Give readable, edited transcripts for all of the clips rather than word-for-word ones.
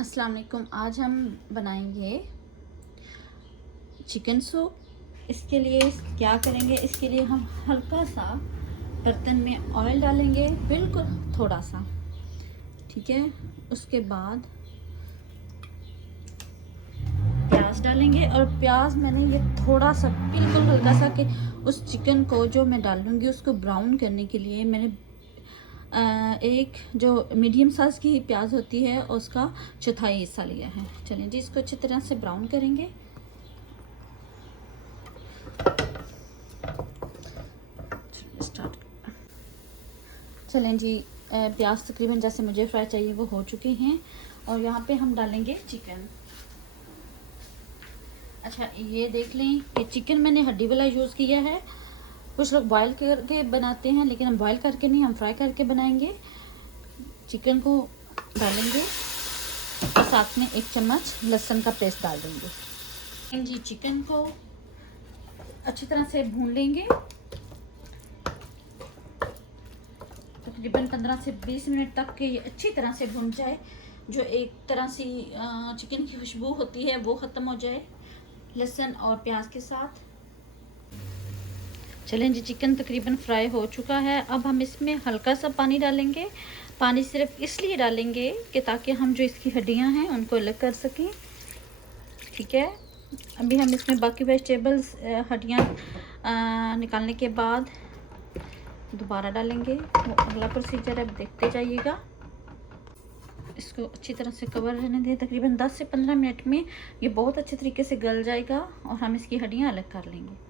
अस्सलाम वालेकुम। आज हम बनाएंगे चिकन सूप। इसके लिए क्या करेंगे, इसके लिए हम हल्का सा बर्तन में ऑयल डालेंगे, बिल्कुल थोड़ा सा, ठीक है। उसके बाद प्याज डालेंगे, और प्याज मैंने ये थोड़ा सा बिल्कुल हल्का सा कि उस चिकन को जो मैं डालूंगी उसको ब्राउन करने के लिए मैंने एक जो मीडियम साइज़ की प्याज होती है उसका चौथाई हिस्सा लिया है। चलें जी, इसको अच्छी तरह से ब्राउन करेंगे। स्टार्ट। चलें जी, प्याज तकरीबन जैसे मुझे फ्राई चाहिए वो हो चुके हैं, और यहाँ पे हम डालेंगे चिकन। अच्छा, ये देख लें कि चिकन मैंने हड्डी वाला यूज़ किया है। कुछ लोग बॉयल करके बनाते हैं, लेकिन हम बॉयल करके नहीं, हम फ्राई करके बनाएंगे। चिकन को डालेंगे और साथ में 1 चम्मच लहसुन का पेस्ट डाल देंगे। जी, चिकन को अच्छी तरह से भून लेंगे, तकरीबन 15 से 20 मिनट तक के ये अच्छी तरह से भून जाए। जो एक तरह से चिकन की खुशबू होती है वो ख़त्म हो जाए लहसुन और प्याज के साथ। चलें जी, चिकन तकरीबन फ्राई हो चुका है। अब हम इसमें हल्का सा पानी डालेंगे। पानी सिर्फ इसलिए डालेंगे कि ताकि हम जो इसकी हड्डियां हैं उनको अलग कर सकें, ठीक है। अभी हम इसमें बाकी वेजिटेबल्स हड्डियां निकालने के बाद दोबारा डालेंगे। वो अगला प्रोसीजर है, देखते जाइएगा। इसको अच्छी तरह से कवर रहने दें। तकरीबन 10 से 15 मिनट में ये बहुत अच्छे तरीके से गल जाएगा और हम इसकी हड्डियां अलग कर लेंगे।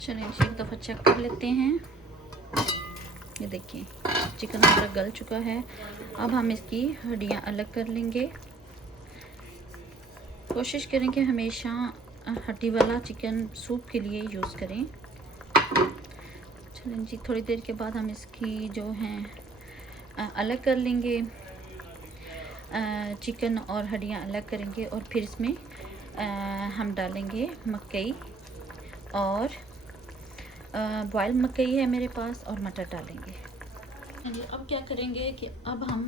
चलिए एक दफ़ा चेक कर लेते हैं। ये देखिए, चिकन हमारा गल चुका है। अब हम इसकी हड्डियां अलग कर लेंगे। कोशिश करें कि हमेशा हड्डी वाला चिकन सूप के लिए यूज़ करें। चलें जी, थोड़ी देर के बाद हम इसकी जो हैं अलग कर लेंगे। चिकन और हड्डियां अलग करेंगे, और फिर इसमें हम डालेंगे मकई, और बॉयल मकई है मेरे पास, और मटर डालेंगे। अब क्या करेंगे कि अब हम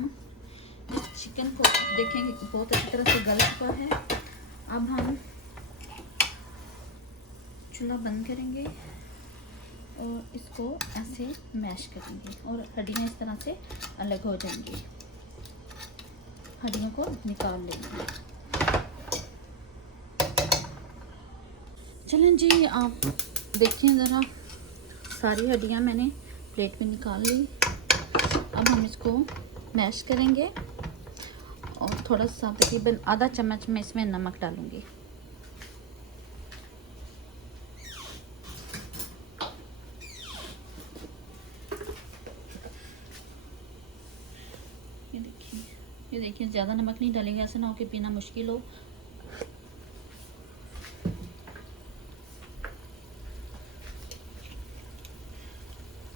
इस चिकन को देखेंगे बहुत अच्छी तरह से गल चुका है। अब हम चूल्हा बंद करेंगे और इसको ऐसे मैश करेंगे, और हड्डियाँ इस तरह से अलग हो जाएंगी। हड्डियों को निकाल लेंगे। चलें जी, आप देखिए ज़रा, सारी हड्डियाँ मैंने प्लेट में निकाल ली। अब हम इसको मैश करेंगे, और थोड़ा सा तकरीबन आधा चम्मच में इसमें नमक डालूंगी। ये देखिए, ज़्यादा नमक नहीं डालेंगे, ऐसा ना हो कि पीना मुश्किल हो।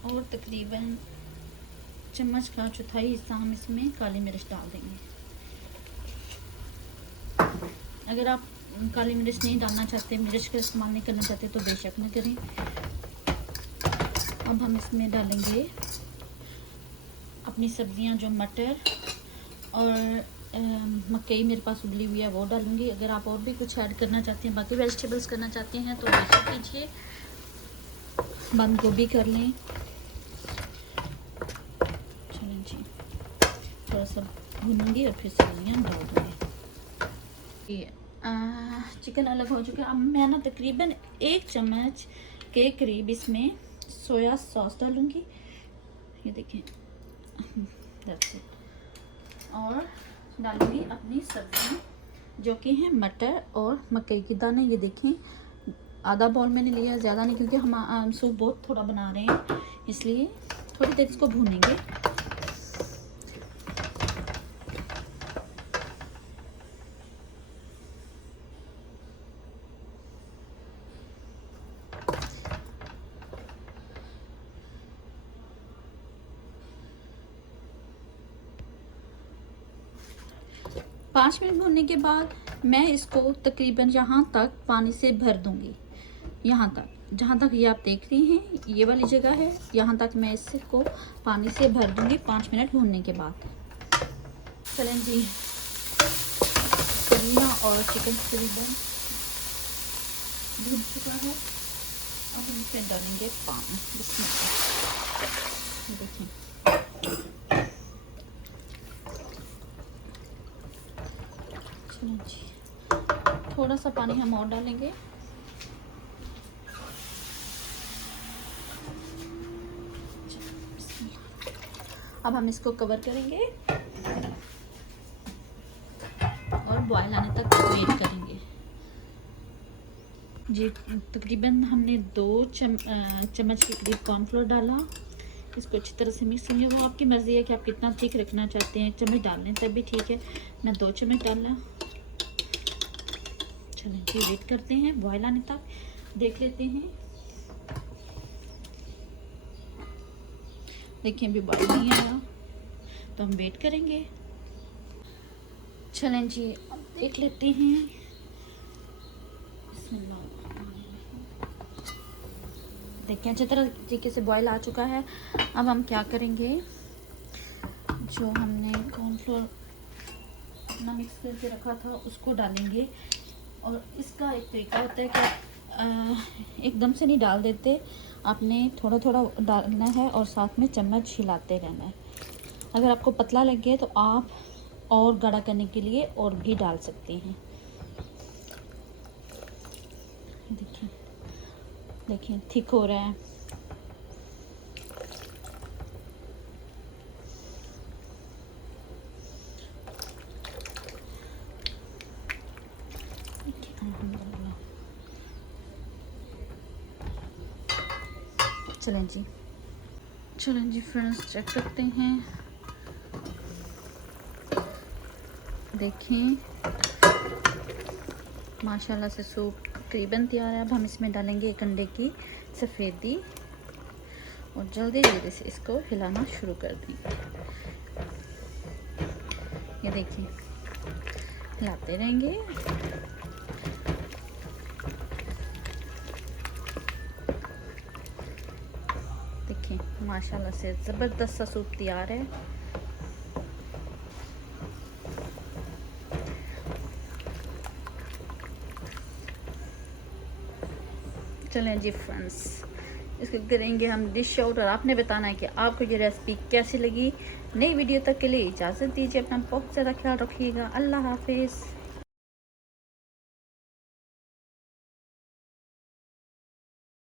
और तकरीबन चम्मच का चौथाई हिस्सा हम इसमें काली मिर्च डाल देंगे। अगर आप काली मिर्च नहीं डालना चाहते, मिर्च का इस्तेमाल नहीं करना चाहते, तो बेशक न करें। अब हम इसमें डालेंगे अपनी सब्जियां, जो मटर और मकई मेरे पास उबली हुई है वो डालूंगी। अगर आप और भी कुछ ऐड करना चाहते हैं, बाकी वेजिटेबल्स करना चाहते हैं, तो बेशक कीजिए। बंद गोभी कर लें। चलें जी, थोड़ा सा भूनूंगी और फिर सब्जियाँ डाल दूँगी। ये चिकन अलग हो चुका है। अब मैं ना तकरीबन 1 चम्मच के करीब इसमें सोया सॉस डालूँगी। ये देखें, दैट्स इट। और डालूँगी अपनी सब्ज़ी, जो कि हैं मटर और मकई के दाने। ये देखें, आधा बाउल मैंने लिया, ज़्यादा नहीं, क्योंकि हम सूप बहुत थोड़ा बना रहे हैं, इसलिए थोड़ी देर इसको भूनेंगे। पाँच मिनट भूनने के बाद मैं इसको तकरीबन यहाँ तक पानी से भर दूँगी। यहाँ तक, जहाँ तक ये आप देख रही हैं, ये वाली जगह है, यहाँ तक मैं इसको पानी से भर दूँगी 5 मिनट भूनने के बाद। चलें जी, धनिया और चिकन तकरीबन भून चुका है। अब हम इसमें डालेंगे पानी। बिस्मिल्लाह। देखें चलो जी, थोड़ा सा पानी हम और डालेंगे। अब हम इसको कवर करेंगे और बॉयल आने तक वेट करेंगे जी। तकरीबन हमने 2 चम्मच के करीब कॉर्नफ्लोर डाला। इसको अच्छी तरह से मिक्स करेंगे। वो आपकी मर्ज़ी है कि आप कितना थिक रखना चाहते हैं। 1 चम्मच डाल लें तब भी ठीक है। मैं 2 चम्मच डाला। चलें जी, वेट करते हैं बॉयल आने तक, देख लेते हैं। देखिए अभी बॉयल नहीं आया तो हम वेट करेंगे। चलें जी, अब देख लेते हैं। देखिए अच्छी तरह तरीके से बॉयल आ चुका है। अब हम क्या करेंगे, जो हमने कॉर्नफ्लोर अपना मिक्स करके रखा था उसको डालेंगे। और इसका एक तरीका होता है कि एकदम से नहीं डाल देते, आपने थोड़ा थोड़ा डालना है और साथ में चम्मच हिलाते रहना है। अगर आपको पतला लगे तो आप और गाढ़ा करने के लिए और भी डाल सकते हैं। देखिए देखिए थिक हो रहा है। चलें जी फ्रेंड्स, चेक करते हैं। देखें माशाल्लाह से सूप तकरीबन तैयार है। अब हम इसमें डालेंगे 1 अंडे की सफ़ेदी और जल्दी जल्दी से इसको हिलाना शुरू कर देंगे। ये देखिए हिलाते रहेंगे। देखिए माशाल्लाह से ज़बरदस्त सा सूप तैयार है। चलें जी फ्रेंड्स, इसको करेंगे हम डिश आउट और आपने बताना है कि आपको ये रेसिपी कैसी लगी। नई वीडियो तक के लिए इजाज़त दीजिए। अपना बहुत ज़्यादा ख्याल रखिएगा। अल्लाह हाफिज़।